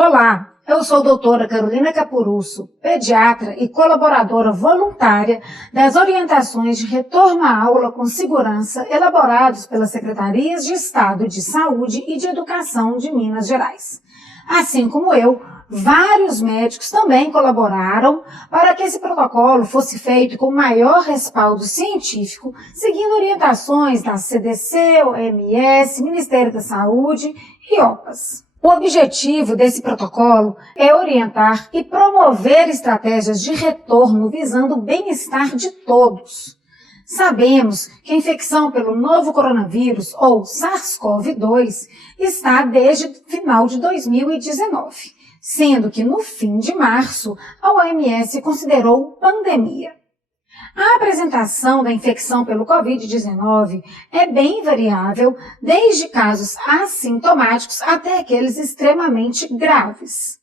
Olá, eu sou a doutora Carolina Capurusso, pediatra e colaboradora voluntária das orientações de retorno à aula com segurança elaborados pelas Secretarias de Estado de Saúde e de Educação de Minas Gerais. Assim como eu, vários médicos também colaboraram para que esse protocolo fosse feito com maior respaldo científico, seguindo orientações da CDC, OMS, Ministério da Saúde e OPAS. O objetivo desse protocolo é orientar e promover estratégias de retorno visando o bem-estar de todos. Sabemos que a infecção pelo novo coronavírus, ou SARS-CoV-2, está desde o final de 2019, sendo que no fim de março a OMS considerou pandemia. A apresentação da infecção pelo Covid-19 é bem variável, desde casos assintomáticos até aqueles extremamente graves.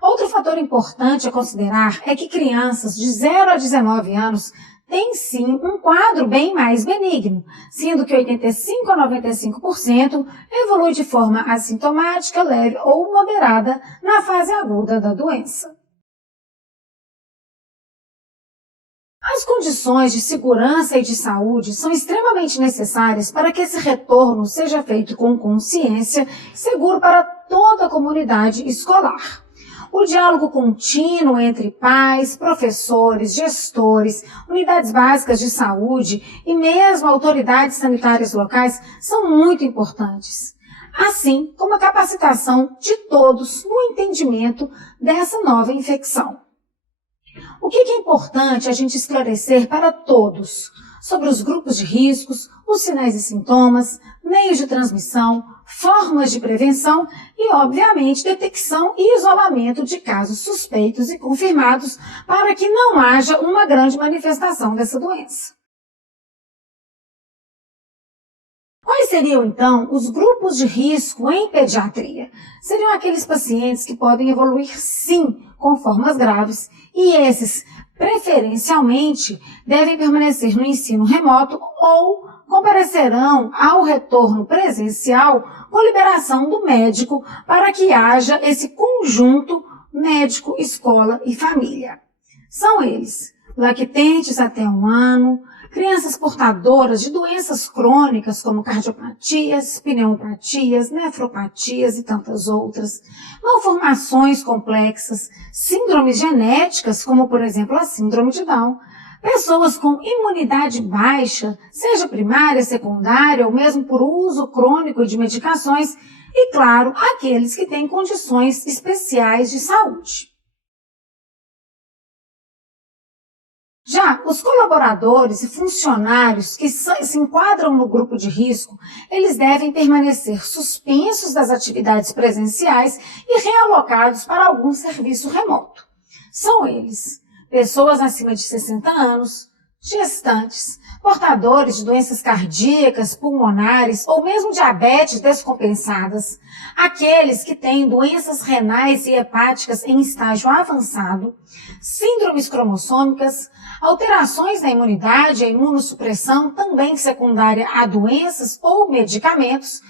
Outro fator importante a considerar é que crianças de 0 a 19 anos têm sim um quadro bem mais benigno, sendo que 85 a 95% evolui de forma assintomática, leve ou moderada na fase aguda da doença. As condições de segurança e de saúde são extremamente necessárias para que esse retorno seja feito com consciência e seguro para toda a comunidade escolar. O diálogo contínuo entre pais, professores, gestores, unidades básicas de saúde e mesmo autoridades sanitárias locais são muito importantes, assim como a capacitação de todos no entendimento dessa nova infecção. O que é importante a gente esclarecer para todos sobre os grupos de riscos, os sinais e sintomas, meios de transmissão, formas de prevenção e, obviamente, detecção e isolamento de casos suspeitos e confirmados para que não haja uma grande manifestação dessa doença. Quais seriam, então, os grupos de risco em pediatria? Seriam aqueles pacientes que podem evoluir, sim, com formas graves, e esses, preferencialmente, devem permanecer no ensino remoto ou comparecerão ao retorno presencial com liberação do médico para que haja esse conjunto médico, escola e família. São eles: lactentes até 1 ano, crianças portadoras de doenças crônicas como cardiopatias, pneumopatias, nefropatias e tantas outras, malformações complexas, síndromes genéticas como, por exemplo, a síndrome de Down, pessoas com imunidade baixa, seja primária, secundária ou mesmo por uso crônico de medicações e, claro, aqueles que têm condições especiais de saúde. Já os colaboradores e funcionários que se enquadram no grupo de risco, eles devem permanecer suspensos das atividades presenciais e realocados para algum serviço remoto. São eles: pessoas acima de 60 anos, gestantes, portadores de doenças cardíacas, pulmonares ou mesmo diabetes descompensadas, aqueles que têm doenças renais e hepáticas em estágio avançado, síndromes cromossômicas, alterações na imunidade e imunossupressão também secundária a doenças ou medicamentos,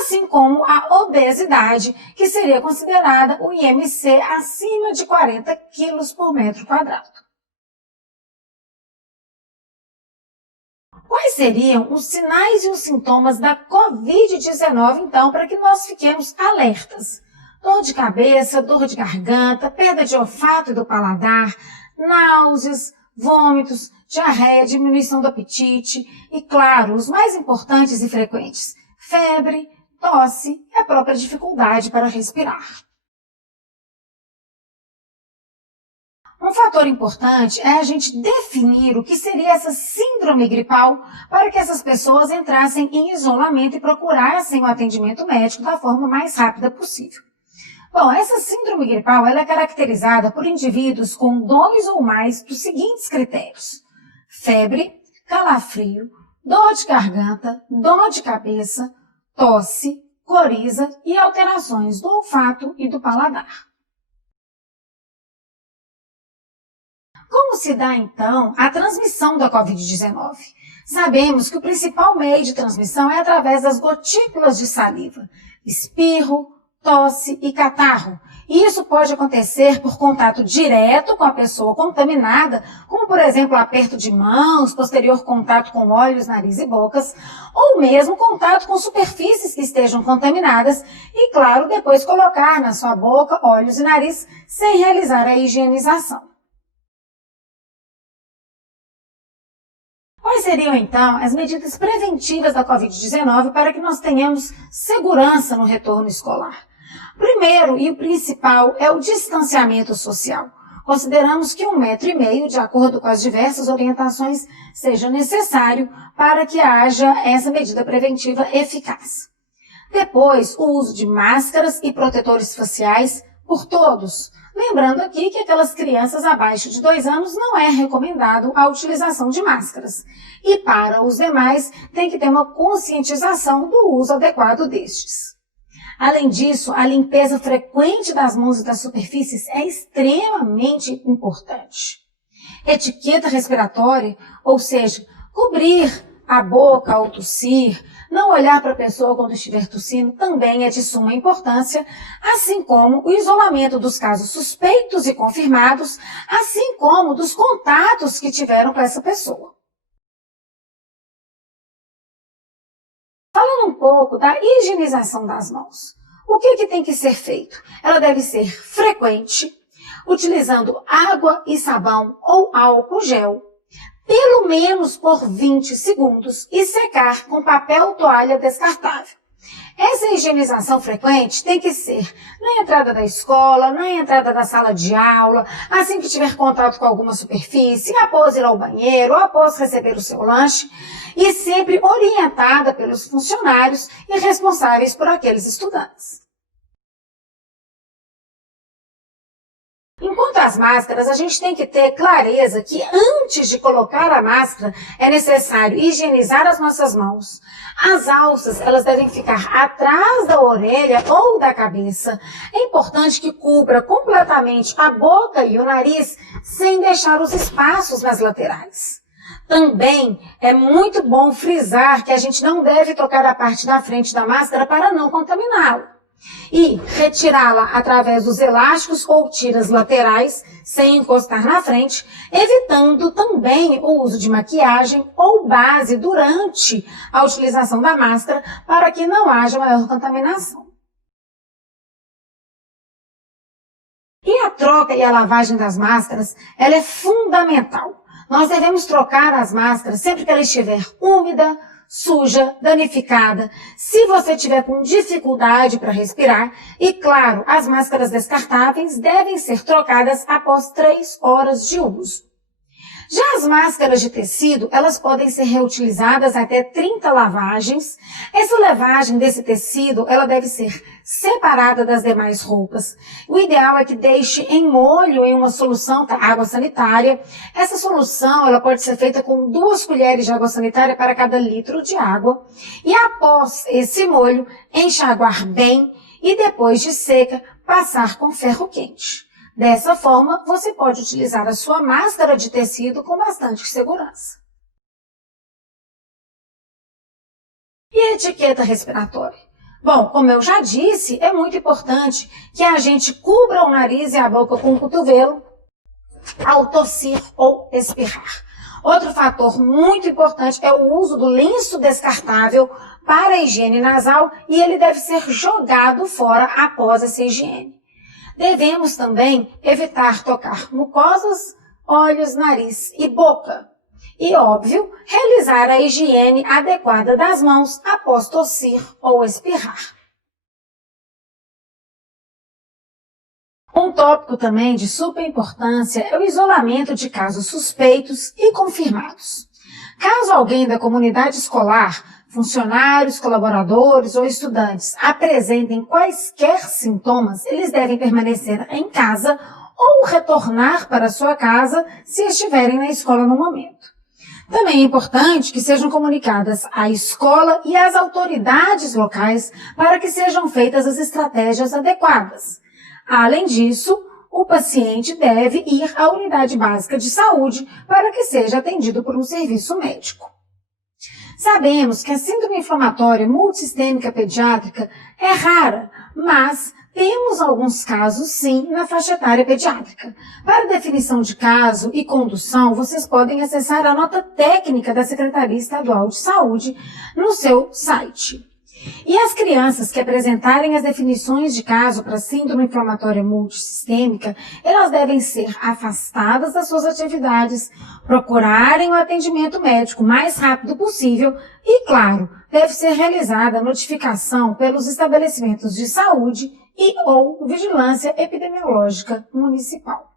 assim como a obesidade, que seria considerada o IMC acima de 40 kg por metro quadrado. Quais seriam os sinais e os sintomas da Covid-19, então, para que nós fiquemos alertas? Dor de cabeça, dor de garganta, perda de olfato e do paladar, náuseas, vômitos, diarreia, diminuição do apetite e, claro, os mais importantes e frequentes: febre, tosse e a própria dificuldade para respirar. Um fator importante é a gente definir o que seria essa síndrome gripal para que essas pessoas entrassem em isolamento e procurassem o atendimento médico da forma mais rápida possível. Bom, essa síndrome gripal ela é caracterizada por indivíduos com 2 ou mais dos seguintes critérios: febre, calafrio, dor de garganta, dor de cabeça, tosse, coriza e alterações do olfato e do paladar. Como se dá, então, a transmissão da Covid-19? Sabemos que o principal meio de transmissão é através das gotículas de saliva, espirro, tosse e catarro, E isso pode acontecer por contato direto com a pessoa contaminada, como por exemplo aperto de mãos, posterior contato com olhos, nariz e bocas, ou mesmo contato com superfícies que estejam contaminadas e, claro, depois colocar na sua boca, olhos e nariz sem realizar a higienização. Quais seriam, então, as medidas preventivas da Covid-19 para que nós tenhamos segurança no retorno escolar? Primeiro e o principal é o distanciamento social. Consideramos que 1,5 m, de acordo com as diversas orientações, seja necessário para que haja essa medida preventiva eficaz. Depois, o uso de máscaras e protetores faciais por todos. Lembrando aqui que aquelas crianças abaixo de 2 anos não é recomendado a utilização de máscaras. E para os demais, tem que ter uma conscientização do uso adequado destes. Além disso, a limpeza frequente das mãos e das superfícies é extremamente importante. Etiqueta respiratória, ou seja, cobrir a boca ao tossir, não olhar para a pessoa quando estiver tossindo também é de suma importância, assim como o isolamento dos casos suspeitos e confirmados, assim como dos contatos que tiveram com essa pessoa. Falando um pouco da higienização das mãos. O que tem que ser feito? Ela deve ser frequente, utilizando água e sabão ou álcool gel, pelo menos por 20 segundos e secar com papel toalha descartável. Essa higienização frequente tem que ser na entrada da escola, na entrada da sala de aula, assim que tiver contato com alguma superfície, após ir ao banheiro, após receber o seu lanche, e sempre orientada pelos funcionários e responsáveis por aqueles estudantes. Enquanto as máscaras, a gente tem que ter clareza que antes de colocar a máscara é necessário higienizar as nossas mãos. As alças, elas devem ficar atrás da orelha ou da cabeça. É importante que cubra completamente a boca e o nariz, sem deixar os espaços nas laterais. Também é muito bom frisar que a gente não deve tocar a parte da frente da máscara para não contaminá-la. E retirá-la através dos elásticos ou tiras laterais, sem encostar na frente, evitando também o uso de maquiagem ou base durante a utilização da máscara para que não haja maior contaminação. E a troca e a lavagem das máscaras, ela é fundamental. Nós devemos trocar as máscaras sempre que ela estiver úmida, suja, danificada, se você tiver com dificuldade para respirar, e claro, as máscaras descartáveis devem ser trocadas após 3 horas de uso. Já as máscaras de tecido, elas podem ser reutilizadas até 30 lavagens. Essa lavagem desse tecido, ela deve ser separada das demais roupas. O ideal é que deixe em molho em uma solução com água sanitária. Essa solução, ela pode ser feita com 2 colheres de água sanitária para cada litro de água. E após esse molho, enxaguar bem e depois de seca, passar com ferro quente. Dessa forma, você pode utilizar a sua máscara de tecido com bastante segurança. E a etiqueta respiratória? Bom, como eu já disse, é muito importante que a gente cubra o nariz e a boca com o cotovelo ao tossir ou espirrar. Outro fator muito importante é o uso do lenço descartável para a higiene nasal e ele deve ser jogado fora após essa higiene. Devemos também evitar tocar mucosas, olhos, nariz e boca. E, óbvio, realizar a higiene adequada das mãos após tossir ou espirrar. Um tópico também de super importância é o isolamento de casos suspeitos e confirmados. Caso alguém da comunidade escolar, funcionários, colaboradores ou estudantes apresentem quaisquer sintomas, eles devem permanecer em casa ou retornar para sua casa se estiverem na escola no momento. Também é importante que sejam comunicadas à escola e às autoridades locais para que sejam feitas as estratégias adequadas. Além disso, o paciente deve ir à unidade básica de saúde para que seja atendido por um serviço médico. Sabemos que a síndrome inflamatória multissistêmica pediátrica é rara, mas Temos alguns casos, sim, na faixa etária pediátrica. Para definição de caso e condução, vocês podem acessar a nota técnica da Secretaria Estadual de Saúde no seu site. E as crianças que apresentarem as definições de caso para síndrome inflamatória multissistêmica, elas devem ser afastadas das suas atividades, procurarem o atendimento médico o mais rápido possível e, claro, deve ser realizada a notificação pelos estabelecimentos de saúde e ou vigilância epidemiológica municipal.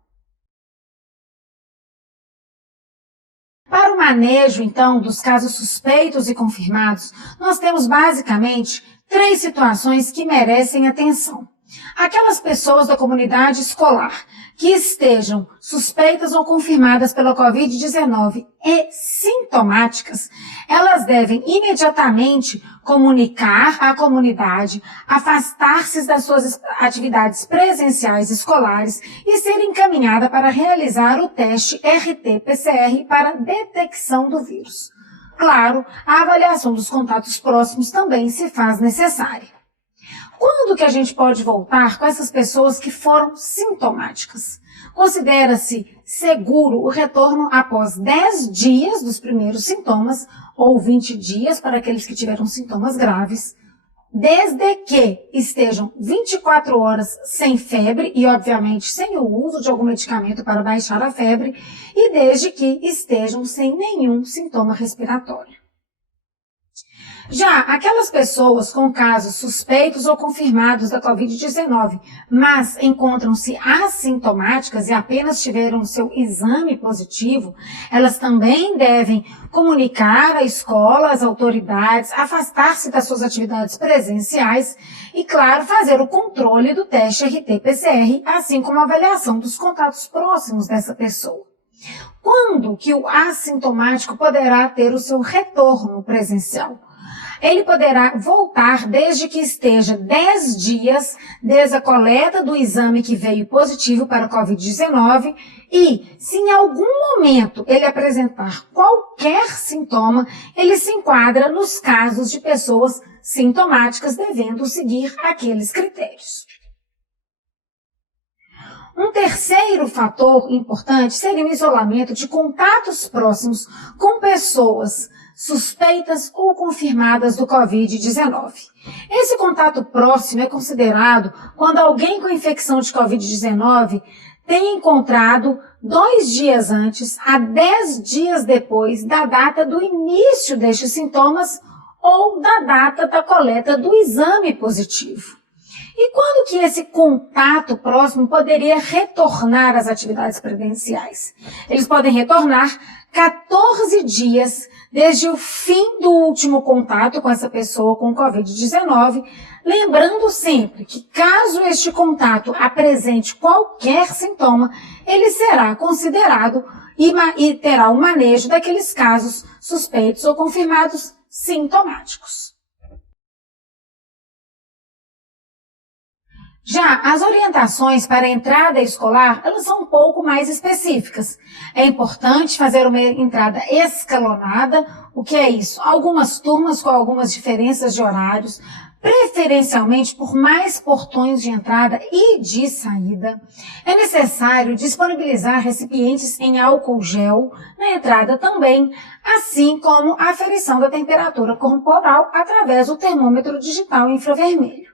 Para o manejo, então, dos casos suspeitos e confirmados, nós temos basicamente 3 situações que merecem atenção. Aquelas pessoas da comunidade escolar que estejam suspeitas ou confirmadas pela Covid-19 e sintomáticas, elas devem imediatamente comunicar à comunidade, afastar-se das suas atividades presenciais escolares e ser encaminhada para realizar o teste RT-PCR para detecção do vírus. Claro, a avaliação dos contatos próximos também se faz necessária. Quando que a gente pode voltar com essas pessoas que foram sintomáticas? Considera-se seguro o retorno após 10 dias dos primeiros sintomas ou 20 dias para aqueles que tiveram sintomas graves, desde que estejam 24 horas sem febre e, obviamente, sem o uso de algum medicamento para baixar a febre e desde que estejam sem nenhum sintoma respiratório. Já aquelas pessoas com casos suspeitos ou confirmados da Covid-19, mas encontram-se assintomáticas e apenas tiveram seu exame positivo, elas também devem comunicar à escola, às autoridades, afastar-se das suas atividades presenciais e, claro, fazer o controle do teste RT-PCR, assim como a avaliação dos contatos próximos dessa pessoa. Quando que o assintomático poderá ter o seu retorno presencial? Ele poderá voltar desde que esteja 10 dias desde a coleta do exame que veio positivo para a Covid-19 e, se em algum momento ele apresentar qualquer sintoma, ele se enquadra nos casos de pessoas sintomáticas devendo seguir aqueles critérios. Um terceiro fator importante seria o isolamento de contatos próximos com pessoas suspeitas ou confirmadas do Covid-19. Esse contato próximo é considerado quando alguém com infecção de Covid-19 tem encontrado 2 dias antes a 10 dias depois da data do início destes sintomas ou da data da coleta do exame positivo. E quando que esse contato próximo poderia retornar às atividades presenciais? Eles podem retornar 14 dias desde o fim do último contato com essa pessoa com Covid-19, lembrando sempre que caso este contato apresente qualquer sintoma, ele será considerado e terá o manejo daqueles casos suspeitos ou confirmados sintomáticos. Já as orientações para a entrada escolar, elas são um pouco mais específicas. É importante fazer uma entrada escalonada. O que é isso? Algumas turmas com algumas diferenças de horários, preferencialmente por mais portões de entrada e de saída. É necessário disponibilizar recipientes em álcool gel na entrada também, assim como a aferição da temperatura corporal através do termômetro digital infravermelho.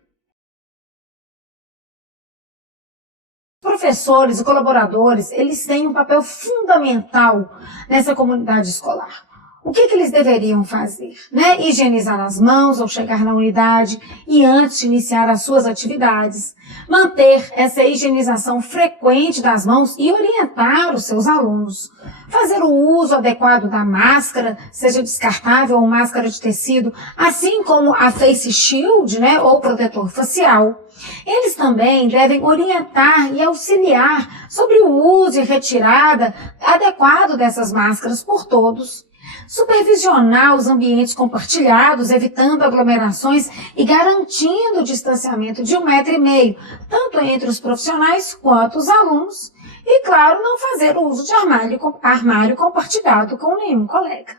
Professores e colaboradores, eles têm um papel fundamental nessa comunidade escolar. O que eles deveriam fazer? Higienizar as mãos ao chegar na unidade e antes de iniciar as suas atividades. Manter essa higienização frequente das mãos e orientar os seus alunos. Fazer o uso adequado da máscara, seja descartável ou máscara de tecido, assim como a face shield, ou protetor facial. Eles também devem orientar e auxiliar sobre o uso e retirada adequado dessas máscaras por todos. Supervisionar os ambientes compartilhados, evitando aglomerações e garantindo o distanciamento de 1,5 metro, tanto entre os profissionais quanto os alunos. E, claro, não fazer o uso de armário compartilhado com nenhum colega.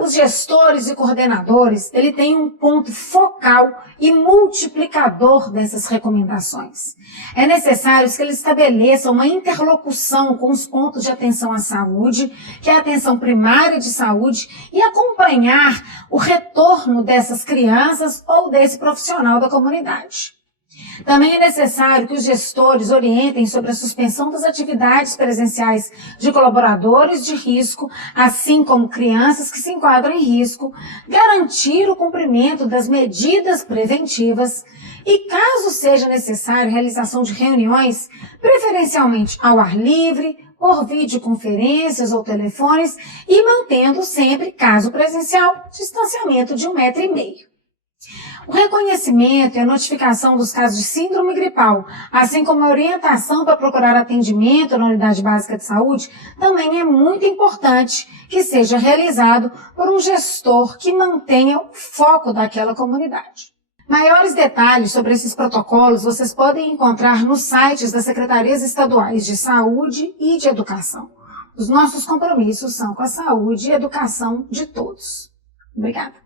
Os gestores e coordenadores, ele tem um ponto focal e multiplicador dessas recomendações. É necessário que eles estabeleçam uma interlocução com os pontos de atenção à saúde, que é a atenção primária de saúde, e acompanhar o retorno dessas crianças ou desse profissional da comunidade. Também é necessário que os gestores orientem sobre a suspensão das atividades presenciais de colaboradores de risco, assim como crianças que se enquadram em risco, garantir o cumprimento das medidas preventivas e, caso seja necessário, a realização de reuniões, preferencialmente ao ar livre, por videoconferências ou telefones e mantendo sempre, caso presencial, distanciamento de 1,5 metro. O reconhecimento e a notificação dos casos de síndrome gripal, assim como a orientação para procurar atendimento na unidade básica de saúde, também é muito importante que seja realizado por um gestor que mantenha o foco daquela comunidade. Maiores detalhes sobre esses protocolos vocês podem encontrar nos sites das Secretarias Estaduais de Saúde e de Educação. Os nossos compromissos são com a saúde e educação de todos. Obrigada.